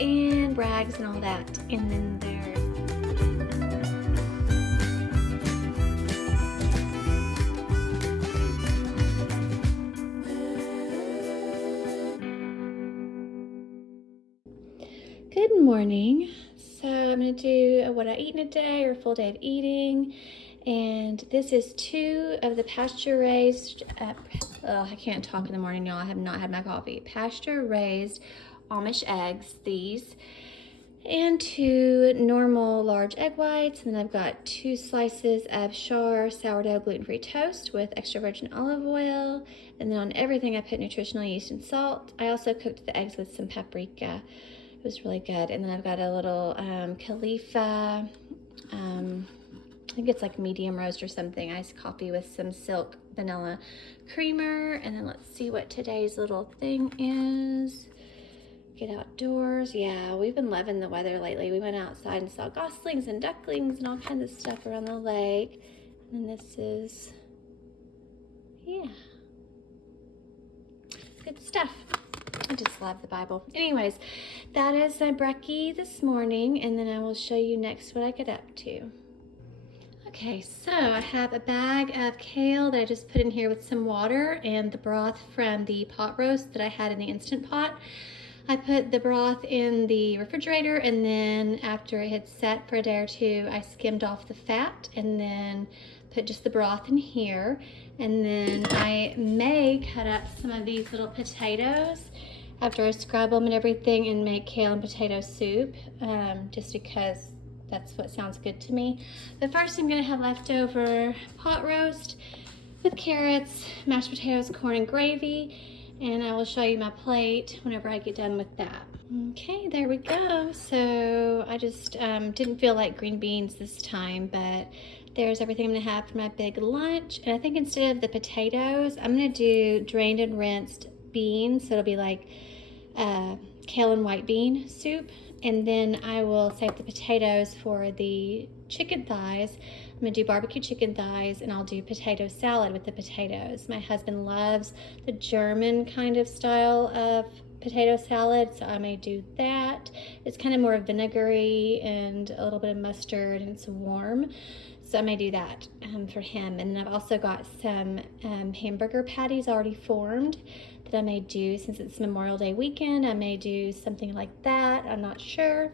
and rags and all that. And then there's good morning. So I'm going to do what I eat in a day or a full day of eating. And this is 2 of the pasture-raised, I can't talk in the morning, y'all. I have not had my coffee. Pasture-raised Amish eggs, these. And 2 normal large egg whites. And then I've got 2 slices of sourdough gluten-free toast with extra virgin olive oil. And then on everything I put nutritional yeast and salt. I also cooked the eggs with some paprika. It was really good. And then I've got a little Khalifa, I think it's like medium roast or something, iced coffee with some silk vanilla creamer. And then let's see what today's little thing is. Get outdoors. Yeah, we've been loving the weather lately. We went outside and saw goslings and ducklings and all kinds of stuff around the lake. And this is, yeah, good stuff. I just love the Bible. Anyways, that is my brekkie this morning, and then I will show you next what I get up to. Okay, so I have a bag of kale that I just put in here with some water and the broth from the pot roast that I had in the Instant Pot. I put the broth in the refrigerator, and then after it had set for a day or 2, I skimmed off the fat and then put just the broth in here. And then I may cut up some of these little potatoes after I scrub them and everything and make kale and potato soup, just because that's what sounds good to me. But first I'm gonna have leftover pot roast with carrots, mashed potatoes, corn, and gravy. And I will show you my plate whenever I get done with that. Okay, there we go. So I just didn't feel like green beans this time, but there's everything I'm gonna have for my big lunch. And I think instead of the potatoes, I'm gonna do drained and rinsed beans. So it'll be like kale and white bean soup. And then I will save the potatoes for the chicken thighs. I'm gonna do barbecue chicken thighs, and I'll do potato salad with the potatoes. My husband loves the German kind of style of potato salad, so I may do that. It's kind of more vinegary and a little bit of mustard, and it's warm. So I may do that for him. And then I've also got some hamburger patties already formed that I may do, since it's Memorial Day weekend. I may do something like that. I'm not sure.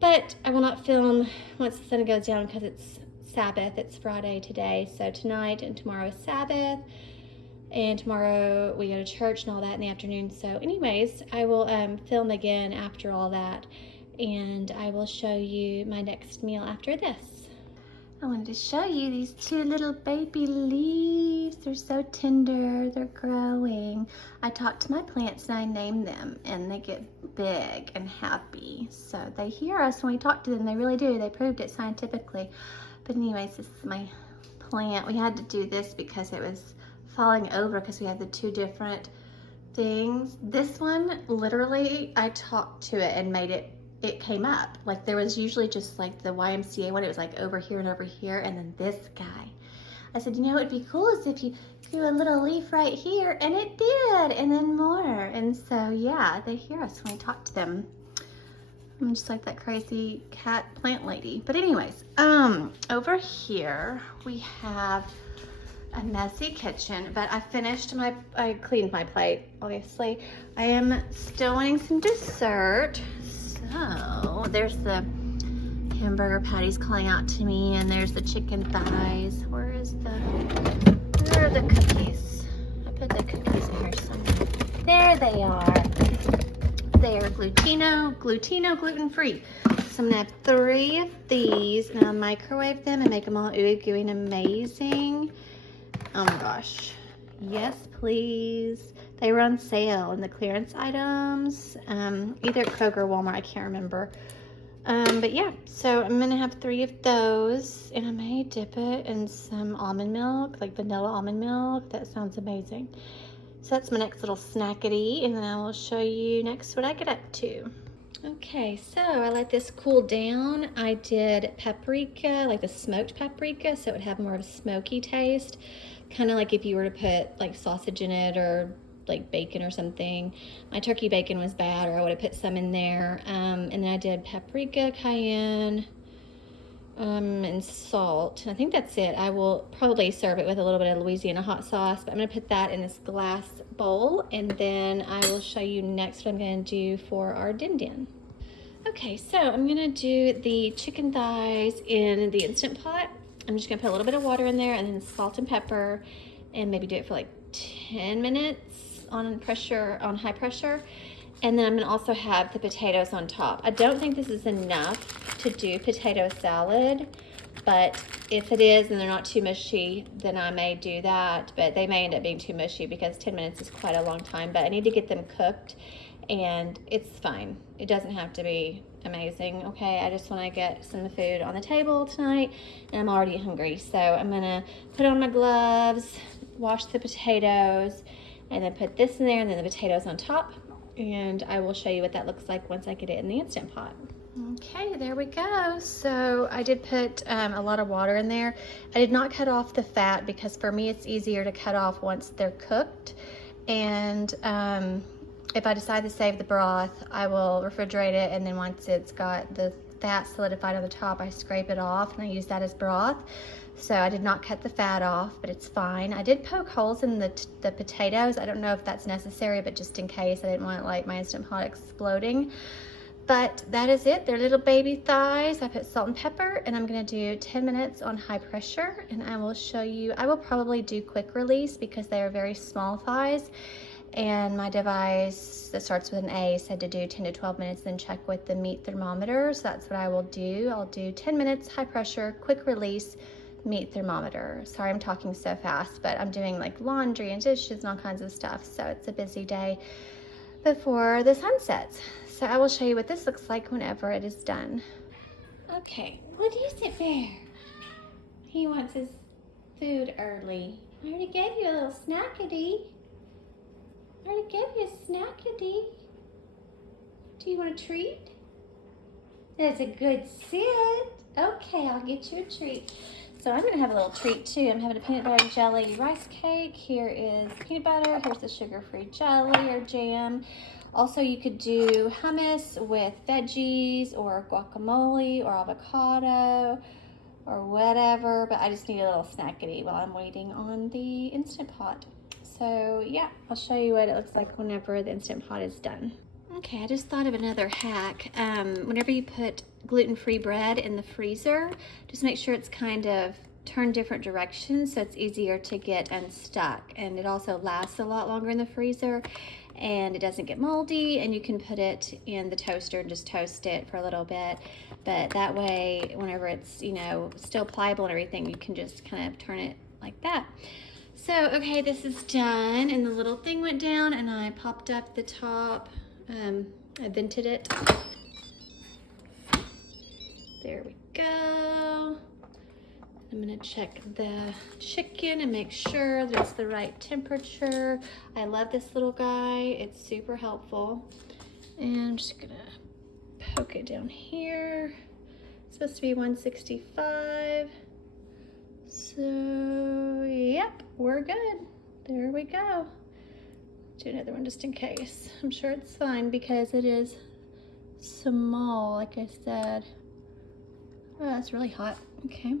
But I will not film once the sun goes down because it's Sabbath. It's Friday today. So tonight and tomorrow is Sabbath. And tomorrow we go to church and all that in the afternoon. So anyways, I will film again after all that. And I will show you my next meal after this. I wanted to show you these 2 little baby leaves. They're so tender, they're growing. I talked to my plants and I named them, and they get big and happy. So they hear us when we talk to them, they really do. They proved it scientifically. But anyways, this is my plant. We had to do this because it was falling over because we had the 2 different things. This one, literally, I talked to it and made it came up. Like there was usually just like the YMCA one, it was like over here and over here, and then this guy. I said, you know what would be cool is if you grew a little leaf right here, and it did, and then more. And so yeah, they hear us when we talk to them. I'm just like that crazy cat plant lady. But anyways, over here we have a messy kitchen, but I cleaned my plate, obviously. I am still wanting some dessert. So there's the hamburger patties calling out to me, and there's the chicken thighs. Where are the cookies? I put the cookies in here somewhere. There they are. They are gluten-free. So I'm gonna have 3 of these, and I'll microwave them and make them all ooey gooey and amazing. Oh my gosh. Yes, please. They were on sale in the clearance items, either at Kroger or Walmart, I can't remember. But yeah, so I'm gonna have 3 of those, and I may dip it in some almond milk, like vanilla almond milk. That sounds amazing. So that's my next little snackity, and then I will show you next what I get up to. Okay, so I let this cool down. I did paprika, like the smoked paprika, so it would have more of a smoky taste. Kind of like if you were to put like sausage in it or like bacon or something. My turkey bacon was bad, or I would have put some in there. And then I did paprika, cayenne, and salt. I think that's it. I will probably serve it with a little bit of Louisiana hot sauce, but I'm gonna put that in this glass bowl, and then I will show you next what I'm gonna do for our din din. Okay, so I'm gonna do the chicken thighs in the Instant Pot. I'm just gonna put a little bit of water in there and then salt and pepper, and maybe do it for like 10 minutes on high pressure. And then I'm gonna also have the potatoes on top. I don't think this is enough to do potato salad, but if it is and they're not too mushy, then I may do that, but they may end up being too mushy because 10 minutes is quite a long time, but I need to get them cooked, and it's fine. It doesn't have to be amazing, okay? I just wanna get some food on the table tonight, and I'm already hungry, so I'm gonna put on my gloves, wash the potatoes, and then put this in there, and then the potatoes on top, and I will show you what that looks like once I get it in the Instant Pot. Okay, there we go. So I did put a lot of water in there. I did not cut off the fat because for me it's easier to cut off once they're cooked. And if I decide to save the broth, I will refrigerate it, and then once it's got the fat solidified on the top, I scrape it off and I use that as broth. So I did not cut the fat off, but it's fine. I did poke holes in the potatoes. I don't know if that's necessary, but just in case, I didn't want like my Instant Pot exploding. But that is it. They're little baby thighs. I put salt and pepper, and I'm gonna do 10 minutes on high pressure, and I will show you. I will probably do quick release because they are very small thighs, and my device that starts with an A said to do 10 to 12 minutes, then check with the meat thermometer. So that's what I will do. I'll do 10 minutes, high pressure, quick release, meat thermometer. Sorry, I'm talking so fast, but I'm doing like laundry and dishes and all kinds of stuff. So it's a busy day before the sun sets. So I will show you what this looks like whenever it is done. Okay, what is it, Bear? He wants his food early. I already gave you a little snackity. I already gave you a snackity. Do you want a treat? That's a good sit. Okay, I'll get you a treat. So I'm gonna have a little treat too. I'm having a peanut butter and jelly rice cake. Here is peanut butter. Here's the sugar-free jelly or jam. Also, you could do hummus with veggies or guacamole or avocado or whatever, but I just need a little snackity while I'm waiting on the Instant Pot. So yeah, I'll show you what it looks like whenever the Instant Pot is done. Okay, I just thought of another hack. Whenever you put gluten-free bread in the freezer, just make sure it's kind of turned different directions so it's easier to get unstuck. And it also lasts a lot longer in the freezer, and it doesn't get moldy, and you can put it in the toaster and just toast it for a little bit. But that way, whenever it's, you know, still pliable and everything, you can just kind of turn it like that. So, okay, this is done, and the little thing went down, and I popped up the top. I vented it. There we go. I'm gonna check the chicken and make sure that it's the right temperature. I love this little guy. It's super helpful. And I'm just gonna poke it down here. It's supposed to be 165. So, yep, we're good. There we go. Do another one just in case. I'm sure it's fine because it is small, like I said. Oh, that's really hot. Okay.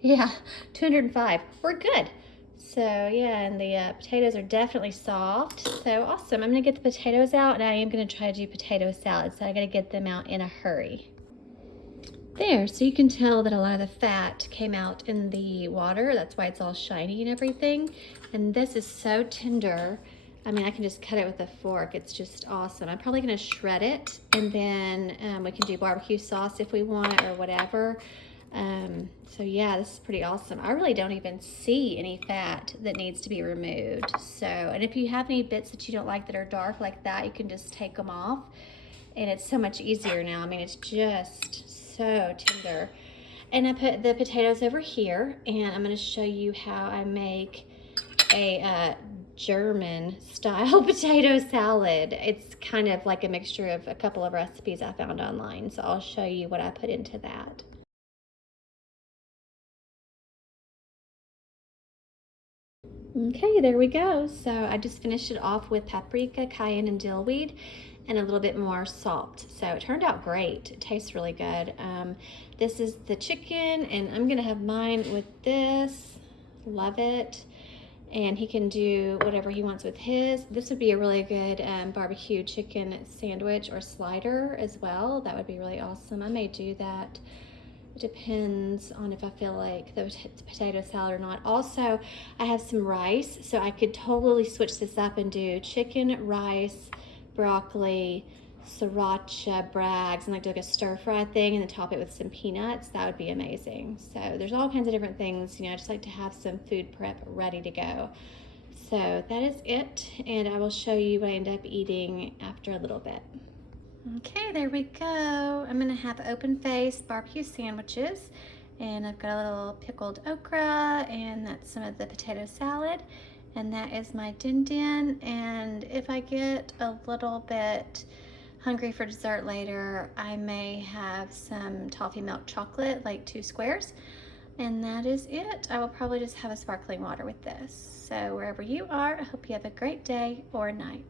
Yeah, 205. We're good. So yeah, and the potatoes are definitely soft. So awesome. I'm gonna get the potatoes out, and I am gonna try to do potato salad. So I gotta get them out in a hurry. There, so you can tell that a lot of the fat came out in the water. That's why it's all shiny and everything. And this is so tender. I mean, I can just cut it with a fork. It's just awesome. I'm probably gonna shred it, and then we can do barbecue sauce if we want or whatever. So yeah, this is pretty awesome. I really don't even see any fat that needs to be removed. So, and if you have any bits that you don't like that are dark like that, you can just take them off, and it's so much easier now. I mean, it's just so tender. And I put the potatoes over here, and I'm going to show you how I make a German style potato salad. It's kind of like a mixture of a couple of recipes I found online, so I'll show you what I put into that. Okay, there we go. So I just finished it off with paprika, cayenne, and dillweed, and a little bit more salt. So it turned out great. It tastes really good. This is the chicken, and I'm gonna have mine with this. Love it. And he can do whatever he wants with his. This would be a really good barbecue chicken sandwich or slider as well. That would be really awesome. I may do that. It depends on if I feel like the potato salad or not. Also, I have some rice, so I could totally switch this up and do chicken, rice, broccoli, sriracha, brags, and like do like a stir fry thing and then top it with some peanuts. That would be amazing. So there's all kinds of different things. I just like to have some food prep ready to go. So that is it, and I will show you what I end up eating after a little bit. Okay, there we go. I'm gonna have open face barbecue sandwiches, and I've got a little pickled okra, and that's some of the potato salad, and that is my din din. And if I get a little bit hungry for dessert later, I may have some toffee milk chocolate, like 2 squares, and that is it. I will probably just have a sparkling water with this. So wherever you are, I hope you have a great day or night.